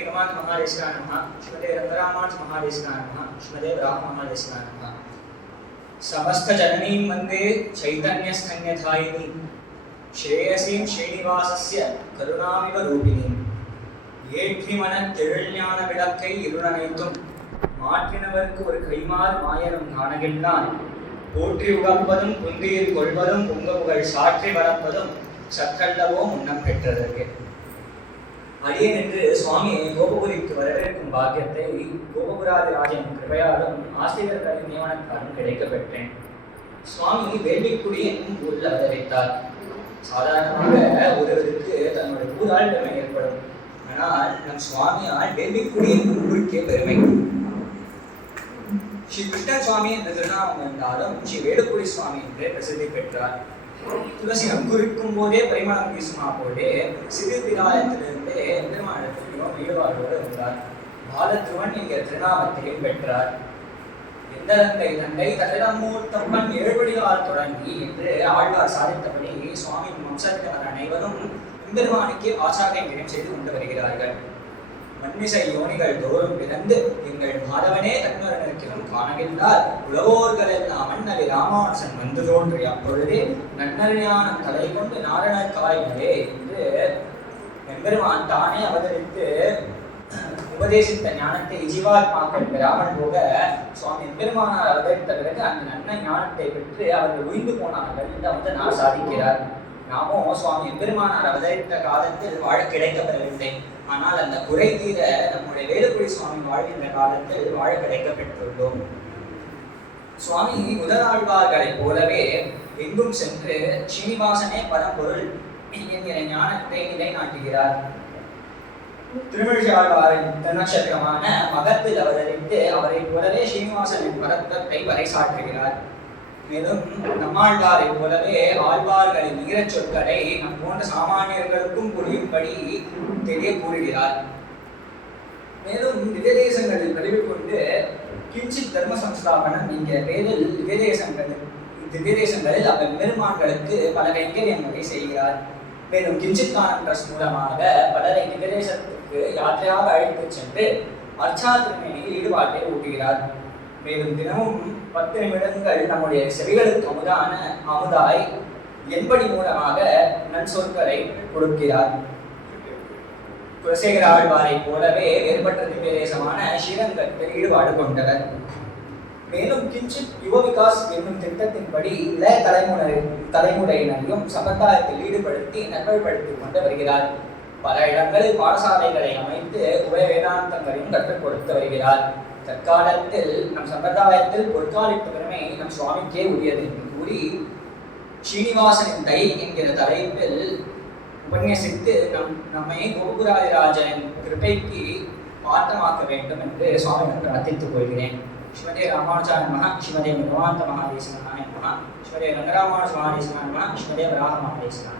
निगमान्त महादेशिकाय नमः। श्रीमते रंगरामानुज महादेशिकाय नमः। श्रीमते वराह महादेशिकाय नमः। समस्त जननीं वन्दे चैतन्यस्तन्यधायिनी श्रेयसीं श्रीनिवासस्य करुणामिव रूपिणीं ஏற்றிமன தெருஞான விளக்கை இருளனைத்தும் மாற்றினவர்க்கு ஒரு கைமால் மாயனும் காணகின்றான் போற்றி உகப்பதும் குந்தியில் கொள்வதும் பொங்கப்புகள் சாற்றி வரப்பதும் சற்றல்லவோ முன்னம் பெற்றதற்கு அடியேன் என்று சுவாமியை கோபபுரிக்கு வரவேற்கும் பாக்கியத்தை கோபபுராதிராஜன் கிருபையாலும் ஆசிரியர்களின் நியமனத்தாலும் கிடைக்கப் பெற்றேன். சுவாமி வேள்விக்குடி என்னும் ஊரில் அவதரித்தார். சாதாரணமாக ஒருவருக்கு தன்னுடைய ஊரால் பெருமை ஏற்படும். ஆனால் நம் சுவாமியால் வேள்விக்குடி என்னும் ஊருக்கே பெருமை. ஸ்ரீ கிருஷ்ண சுவாமி என்ற திருநாமம் இருந்தாலும் ஸ்ரீ வேலுக்குடி சுவாமி என்றே பிரசித்தி பெற்றார். துளசி அங்குரிக்கும் போதே பரிமளம் வீசுமா போலே சிறு பிராயத்திலிருந்தே எம்பெருமானிடத்தில் மிகவும் ஈடுபாடோடு இருந்தார். பாலத்ருவன் என்கிற திருநாமத்தையும் பெற்றார். எந்தரங்கை தந்தை தலிடமூர்த்தப்பன் ஏழ்வடியால் தொடங்கி என்று ஆழ்வார் சாதித்தபடி சுவாமியின் வம்சத்தினர் அனைவரும் எம்பெருமானுக்கு ஆச்சாரியங்களும் செய்து கொண்டு வருகிறார்கள். மண்மிசை யோனிகள் தோறும் பிறந்து எங்கள் மாதவனே தன்மரனுக்கிலும் காணகின்றார் உலகோர்கள் எல்லாம் மன்னரி ராமானுசன் வந்து தோன்றி அப்பொழுதே நன்னறிஞானம் தலை கொண்டு நாரணக்காயினரே என்று எம்பெருமான் தானே அவதரித்து உபதேசித்த ஞானத்தை ஜீவாத்மாக்கள் பெறாமல் போக சுவாமி எம்பெருமானார் அவதரித்த பிறகு அந்த நன்ன ஞானத்தை பெற்று அவர்கள் உயிர்ந்து போனார்கள் என்று அவதனார் சாதிக்கிறார். நாமோ சுவாமி எம்பெருமானார் அவதரித்த காலத்தில் வாழ கிடைக்கப்பெறவில்லை. ஆனால் அந்த குறை தீர நம்முடைய வேலுக்குடி சுவாமி வாழ்கின்ற காலத்தில் வாழ கிடைக்கப்பெற்றுள்ளோம். சுவாமி முதலாழ்வார்களைப் போலவே எங்கும் சென்று ஸ்ரீனிவாசனே பரம்பொருள் என்கிற ஞானத்தை நிலைநாட்டுகிறார். திருமிழாழ்வாரின் திருநட்சத்திரமான மகத்தில் அவதரித்து அவரை போலவே ஸ்ரீனிவாசனின் பரத்வத்தை பறைசாற்றுகிறார். மேலும் நம்மாழ்வாரை போலவே ஆழ்வார்களின் ஈரச் சொற்களை நம் போன்ற சாமானியர்களுக்கும் புரியும்படி தெரிய கூறுகிறார். மேலும் திவ்யதேசங்களில் பதிவு கொண்டு கிஞ்சித் தர்ம சம்ஸ்தாபனம் என்கிற பேரில் திவ்யதேசங்களில் அவர் பெருமான்களுக்கு பல கைங்கரியங்களை செய்கிறார். மேலும் கிஞ்சித் கானம் ட்ரஸ்ட் மூலமாக பலரை திவ்யதேசத்துக்கு யாத்திரையாக அழைத்துச் சென்று அர்ச்சா திருமேனியில் ஈடுபாட்டை ஊட்டுகிறார். மேலும் தினமும் 10 நிமிடங்கள் நம்முடைய செவிகளுக்கு அமுதாய் என்படி மூலமாக நன்சொற்களை கொடுக்கிறார். குலசேகர ஆழ்வாரை போலவே வேறுபட்ட திவ்யதேசமான ஸ்ரீரங்கத்தில் ஈடுபாடு கொண்டவர். மேலும் கிஞ்சித் யுவ விகாஸ் என்னும் திட்டத்தின்படி இளைய தலைமுறையினரையும் சம்பிரதாயத்தில் ஈடுபடுத்தி நல்வழிப்படுத்திக் கொண்டு வருகிறார். பல இடங்களில் பாடசாலைகளை அமைத்து உபய வேதாந்தங்களையும் கற்றுக் கொடுத்து வருகிறார். தற்காலத்தில் நம் சம்பிரதாயத்தில் பொற்காலித்த பெருமை நம் சுவாமிக்கே உரியது என்று கூறி ஸ்ரீனிவாசனின் தை என்கிற தலைப்பில் உபன்யசித்து நம்மை கோபுராதிராஜனின் கிருபைக்கு பாத்திரமாக்க வேண்டும் என்று சுவாமி பிரார்த்தித்துக் கொள்கிறேன். ஸ்ரீமதே ராமானுஜாய நமः. ஸ்ரீமதே நிகமாந்த மகாதேசிகாய நமः. ஸ்ரீமதே ரங்கராமானுஜ மகாதேசிகாய நமः. ஸ்ரீமதே வராக மகாதேசிகாய